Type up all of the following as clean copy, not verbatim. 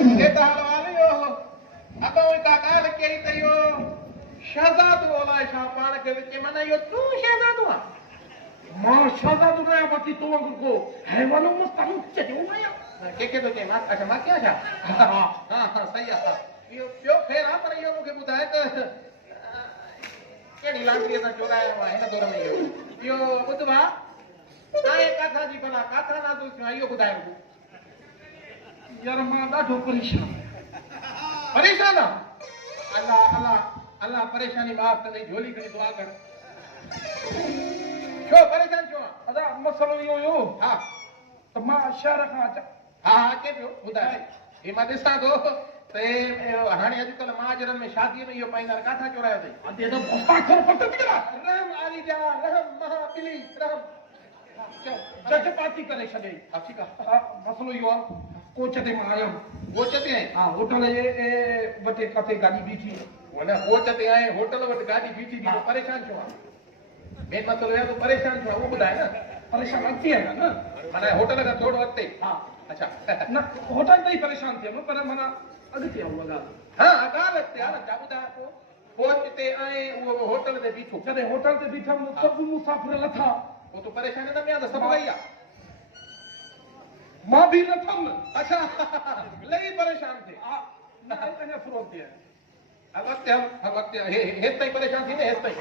केता हाल वाले यो अतो का काल के तयो शहजादो ओला शा पाण के विच माना यो तू शहजादो आ मां शहजादो ना बाकी तो को हैवानो मस्तनु चयो ना के तो के मां अच्छा मां क्या छा हां सही आ यो पियो फेर आ पर यो मुके बुधाए त केडी लांडी सा चोराया वा हिन दौर में यो बुधवा ताए काथा जी भला काथा ना तू आयो बुधाए यार मां ॾाढो परेशान परेशान अल्लाह अल्लाह अल्लाह परेशानी माफ करे झोली खणी दुआ कर छो परेशान छो अदा मसलो यो यो हां त मां शहर खां अचां हां के पियो बुधाए हे मां ॾिसां थो ते हाणे अॼुकल्ह महाजरन में शादी में इहो पाईंदा काथा चोरायो अथई अदे तो पाखर पट दिया रहम आली जा रहम महाबिली रहम जज पार्टी करे छॾे हा ठीकु आहे मसलो यो आहे कोच ते मां आयुमि कोच ते आहीं हा होटल जे वटि किथे गाॾी बीठी हुन कोच ते आहीं होटल वटि गाॾी बीठी थी परेशान छो आहे मेन मसलो आहे तूं परेशान छो आहे उहो ॿुधाए न परेशान अची आहियां न माना होटल खां थोरो अॻिते हा अच्छा न होटल ते ई परेशान थियुमि पर माना अॻिते आहे उहा ॻाल्हि हा ॻाल्हि अॻिते आहे न छा ॿुधाए पोइ कोच ते आहीं उहो होटल ते बीठो जॾहिं होटल ते बीठमि सभु मुसाफ़िर लथा पोइ तूं परेशान न में आहे त सभु लही आहे मां बि लथमि अच्छा लही परेशान थिए न अञा फुरो थी आहे हल अॻिते हल अॻिते हेसि ताईं परेशान थींदे हेसि ताईं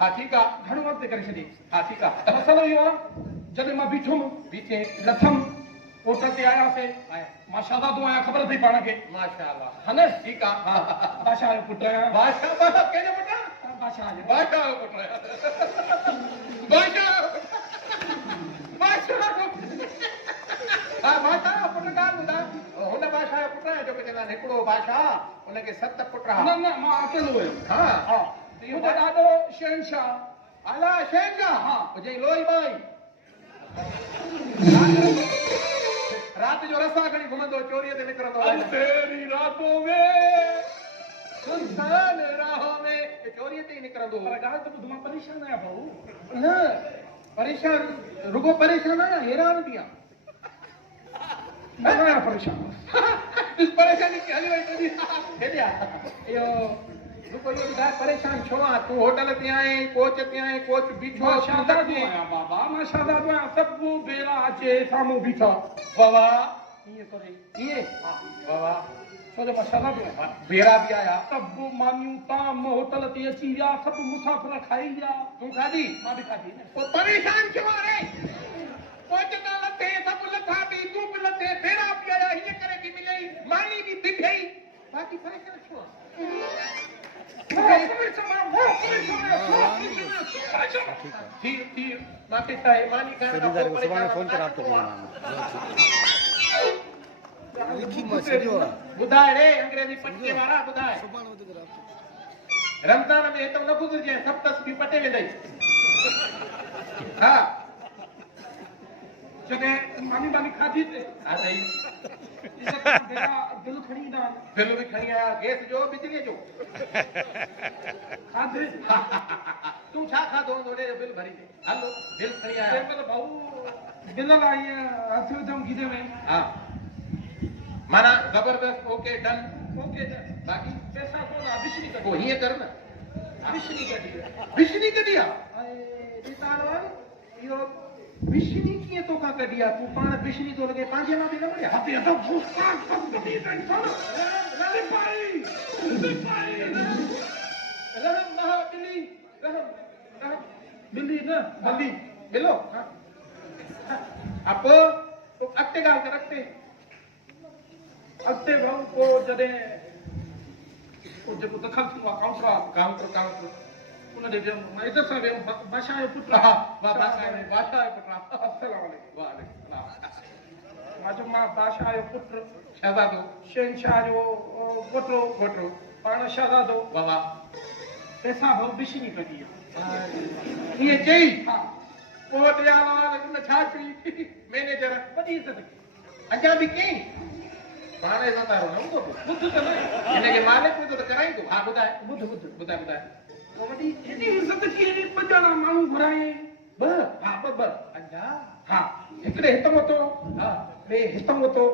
हा ठीकु आहे घणो अॻिते करे छॾी हा ठीकु आहे मसलो इहो आहे जॾहिं मां बीठुमि बीठे लथमि होटल ते आयासीं मां शहजादो आहियां ख़बर अथई पाण खे माशाअल्लाह हा न ठीकु आहे बादशाह जो पुटु आहियां बादशाह कंहिंजो पुटु आहे बादशाह जो बादशाह जो पुटु आहे बादशाह बादशाह हा बादशाह जो पुटु ॻाल्हि ॿुधाए हुन बादशाह जो पुटु आहे जो चवंदा आहिनि हिकिड़ो बादशाह हुनखे 7 पुट न न मां अकेलो हुयुमि हा हा मुंहिंजो ॾाढो शहनशाह अला शहनशाह हा हुजे लोई बाई रात जो रस्ता खणी घुमंदो चोरीअ ते निकिरंदो अंधेरी रातों में सुनसान राहों में चोरीअ ते ई निकिरंदो पर ॻाल्हि त ॿुध मां परेशान आहियां भाऊ न परेशान रुगो परेशान आहियां हैरान बि आहियां न आहियां परेशान परेशानी हली वई तुंहिंजी हेॾे आ इहो रुगो इहो ॿुधाए परेशान छो आहे तूं होटल ते आहीं कोच ते आहीं कोच बीठो शहजादो आहियां बाबा मां शहजादो आहियां सभु बेरा अचे साम्हूं बीठा बाबा ईअं करे ईअं बाबा छो जो मां शहजादो आहियां बेरा बि आया सभु मानियूं ताम होटल ते अची विया सभु मुसाफ़िर खाई विया तूं खाधी मां बि खाधी न पोइ परेशान छो आहे कोच तां लथे सभु लथा बि तूं बि लथे बेरा बि आया हीअं करे बि मिलई मानी बि दिठई बाक़ी परेशान छो आहे ठीक मांखे छा आहे मानी करण खां पोइ परेशान फोन कर आपको ॿुधाए रे अंग्रेजी पटके वारा ॿुधाए रमज़ान में हेतम न गुज़रजे सभु तस्बीह पटे वेंदई हा जॾहिं मानी खाधी ते हा सही दिलि खणी ईंदा बिल बि खणी आया गैस जो बिजलीअ जो खाधे तूं छा खाधो हूंदो ॾे बिल भरी दे हलो बिल खणी आया पर भाऊ दिलि लाइ ईअं हथ विधमि गीदे में हा माना ज़बरदस्त ओके डन ओके बाक़ी पैसा कोन आहे बिजली पोइ हीअं कर न बिजली कढी बिजली कढी आहे इहो बिजली कीअं तोखां कढी आहे तूं पाण बिजली थो लॻे पंहिंजे मां बि न वञे हथे तो भूसा सब कढी इंसान रे भाई रहम महा बिली रहम बिल्ली न बल्ली बिलो अब अॻिते ॻाल्हि कर अॻिते भाऊ को जॾहिं को जेको दख़ल थींदो आहे काउंटर उन ॾे वियुमि मां इज़त सां वियुमि बादशाह जो पुटु हा बादशाह जो पुटु अस्सलाम वालेकुम मां चयो मां बादशाह जो पुटु शहज़ादो शहनशाह जो पोटो पाण शहज़ादो बाबा पैसा भाऊ बिशनी कढी ईअं चई हा पोइ ॾियां छा चई मैनेजर वॾी इज़त अञा बि कई पाण इज़तदार न हूंदो ॿुध त न हिनखे मालिक हूंदो त कराईंदो हा ॿुधाए ॿुधाए वॾी हेॾी इज़त की हेॾी 5 ॼणा माण्हू घुराए ॿ अच्छा हा हिकिड़े हित वतो हा ॿिए हित वतो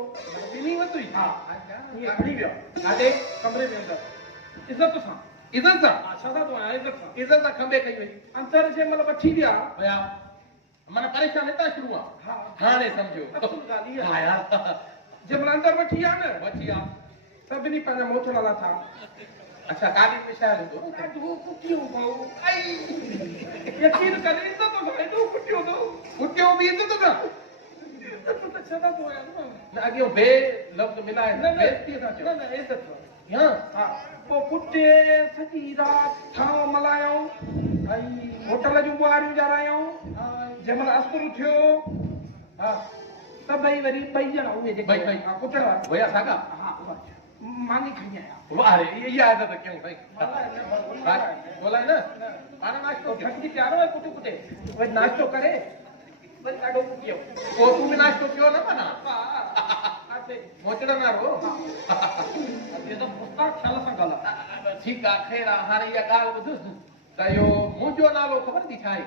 ॿिन्ही वरितई हा ईअं खणी वियो काॾे कमरे में अंदरि इज़त सां इज़त सां हा छा तो आहियां इज़त सां इज़त सां खंबे कई वई अंदरि जंहिं महिल वठी विया विया माना परेशान हितां शुरू आहे हा हाणे सम्झो असुल ॻाल्हि इहा हा आहे यार जंहिं महिल अंदरि वठी विया न वठी आ सभिनी पंहिंजा मोचड़ा लाथा अच्छा गाॾी में छा हूंदो ॾाढो कुटियो भाऊ यकीन करे इज़त सां एॾो कुटियो अथव कुटियो बि इज़त सां इज़त त छॾा थो आहियां न न अॻियो बे लफ़्ज़ मिलाए न बेइज़ती सां चओ न इज़त सां या हा पोइ कुटे सॼी राति छांव मल्हायूं ऐं होटल जूं ॿुहारियूं ॼारायूं जंहिं महिल असुर थियो हा सभई वरी ॿई ॼणा उहे जेके ॿई हा कुटण वारा भैया सागा हा उहा मानी खणी आया अरे इहा इज़त कयूं साईं बोलाए न पाण नाश्तो तो थकिजी प्यारो है कुटे कुटे वरी नाश्तो करे वरी ॾाढो कुटियो पोइ तूं बि नाश्तो कयो न माना आते मोचड़न वारो ये तो मुस्ताक ख्याल सां ॻाल्हि ठीकु आहे ख़ैर आहे हाणे इहा ॻाल्हि ॿुध त इहो मुंहिंजो नालो ख़बर थी छा आहे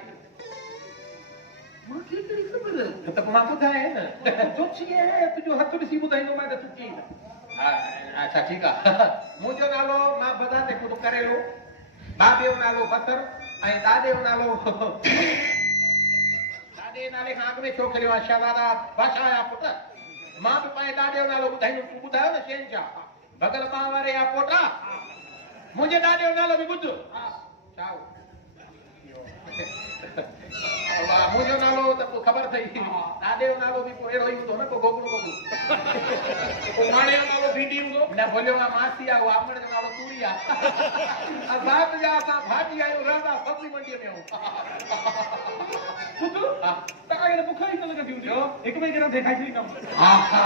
मूंखे कहिड़ी ख़बर त पोइ मां ॿुधाए न सोची है तुंहिंजो हथ ॾिसी ॿुधाईंदो मां त चुकी अच्छा ठीकु आहे मुंहिंजो नालो मां बदा ते ख़ुदि करेलो बाबे जो नालो बसर ऐं ॾाॾे जो नालो ॾाॾे नाले खां अॻु में छोकिरियो आहे शहज़ादा बादशाह जा पुट मां बि पंहिंजे ॾाॾे जो नालो ॿुधाईंदुमि तूं ॿुधायो न शहनशाह बगल पाण वारे जा पोटा मुंहिंजे ॾाॾे जो नालो बि ॿुध छा मुंहिंजो नालो त पोइ ख़बर अथई ॾाॾे जो नालो बि पोइ अहिड़ो ई हूंदो न पोइ गोगड़ू गोगड़ू पोइ माणे जो नालो भींडी हूंदो न भोलियो आहे मासी आहे उहा आमड़ जो नालो तूरी आहे असां जा असां भाॼी आहियूं रहंदा सब्जी मंडीअ में ॿुध त अगरि बुख ई न लॻंदी हूंदी हिकु ॿिए खे न देखाए छॾींदमि हा हा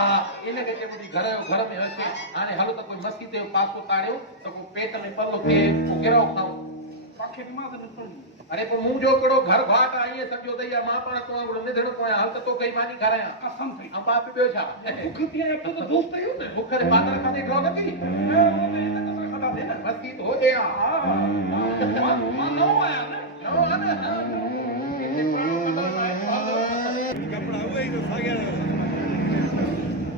इन खे चइबो घर में हलसे हाणे हलो त कोई मस्ती ते पासो ताड़ियो त पोइ पेट में पलो थिए पोइ कहिड़ो खाऊं मूंखे दिमाग़ में पवंदी अरे पोइ मुंहिंजो कहिड़ो घर भाट आहे ईअं सम्झो त इहा मां पाण तव्हां निधड़ पोयां हल त तो कई मानी खारायां कसम थी ऐं बाप ॿियो छा बुख थी आहे तो दोस्त आहियो न बुख ते पातल खाधे ड्रॉ न थी मस्ती तो ॾे मां नओं आहियां न कपड़ा हुए तो सागे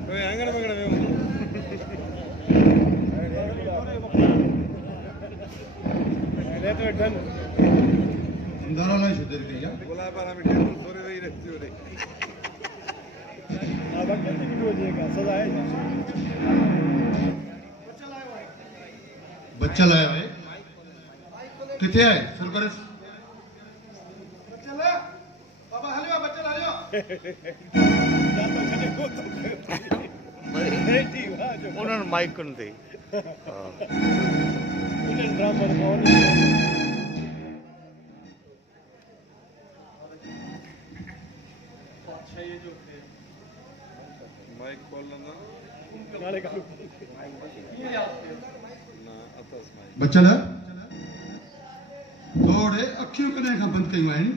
कोई आंगन बगड़ में ले तो डन अंधारा लाइ छो देर कई आहे बोला पर हम टेबल सोरे रही रहती हो रे अब कितनी की हो जाएगा सजा है बच्चा लाया है किथे आहे शुरू करे चला बाबा हलियो बच्चा ला लियो उन्होंने माइक कोन थी उन्हें ड्रामा कौन माइक खोल लेना नाले का ना अतस माइक बच्चा ला थोड़े अखियूं कॾहिं खां बंदि कयूं आहिनि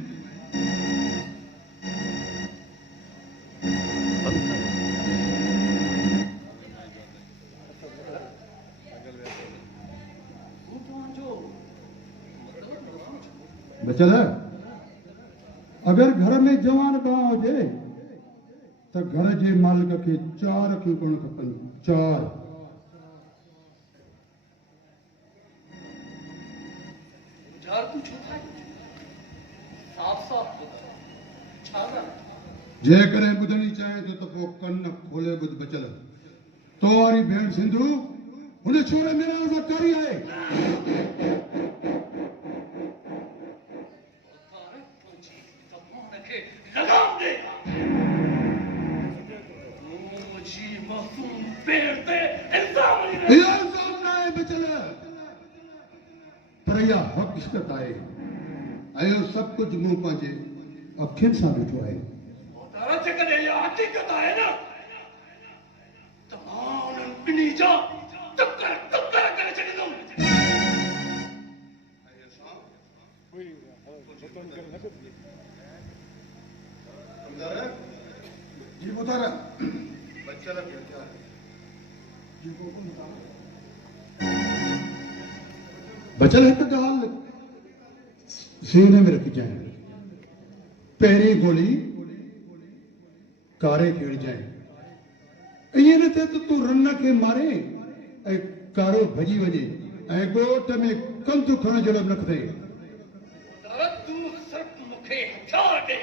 बच्चा ला अगर घर में जवान भाउ हुजे त घर जे मालिक खे 4 अखियूं कोन खपनि 4 जेकॾहिं ॿुधणी चाहे थो त पोइ कन खोले ॿुध बचल तो वारी भेण सिंधू हुन छोरे मिलण सां कारी आहे इहो इल्ज़ाम न आहे बचल पर इहा हक़ीक़त आहे ऐं इहो सभु कुझु मूं पंहिंजे अखियुनि सां ॾिठो आहे जेकॾहिं इहा हक़ीक़त आहे न त मां उन्हनि ॿिन्ही जा टुकर टुकर करे छॾींदुमि जी ॿुधायो बचल हिकु ॻाल्हि सीने में रखी चाहिए पहिरीं गोली कारे खेड़ जाए ईअं न थिए त तूं रन खे मारे ऐं कारो भॼी वञे ऐं ॻोठ में कंधु खणण जहिड़ो न थिए। तूं सिर्फ़ मूंखे हथियार ॾे,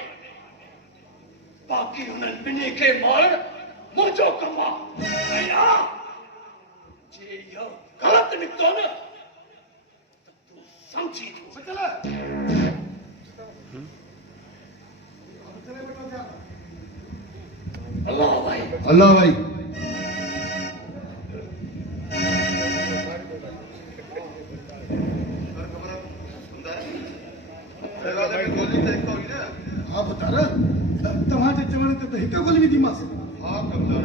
बाक़ी हुननि ॿिन्ही खे मारण मुंहिंजो कमु आहे। ऐं हा, जे इहो ग़लति निकितो न त तूं सम्झी अल्लाह भाई अल्लाह भाई हाँ बता रहा तव्हांजे चवण ते त हिकु गोली विधीमांसि। हाँ कमज़ोर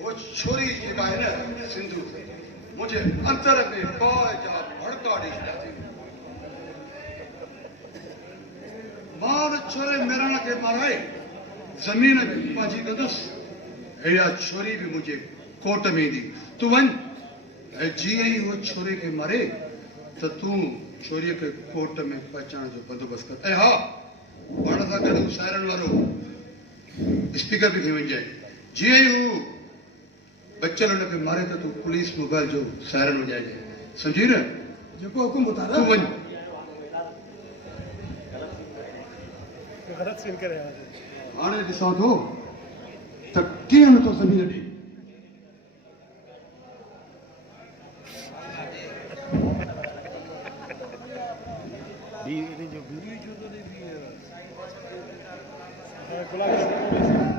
वो छोरी जेका है न सिंधु मुझे अंतर में बाय जा भड़का ॾेई छॾिया अथई। मां उन छोरे मेराण खे माराए ज़मीन में पंहिंजी कंदुसि। इहा छोरी बि मुंहिंजे कोट में ईंदी। तूं वञ ऐं जीअं ई उहो छोरे खे मारे त तूं छोरीअ खे कोट में पहुचाइण जो बंदोबस्तु कर। ऐं हा, पाण सां गॾु सायरन वारो स्पीकर बि खणी वञिजांइ। जीअं ई हू बच्चल हुनखे मारे त तूं पुलिस मोबाइल जो सायरन वॼाइजांइ, सम्झी न? जेको हुकुम बता तूं वञ। गलत सीन करे हाणे ॾिसां थो त कीअं नथो ज़मीन ॾे। गुलाब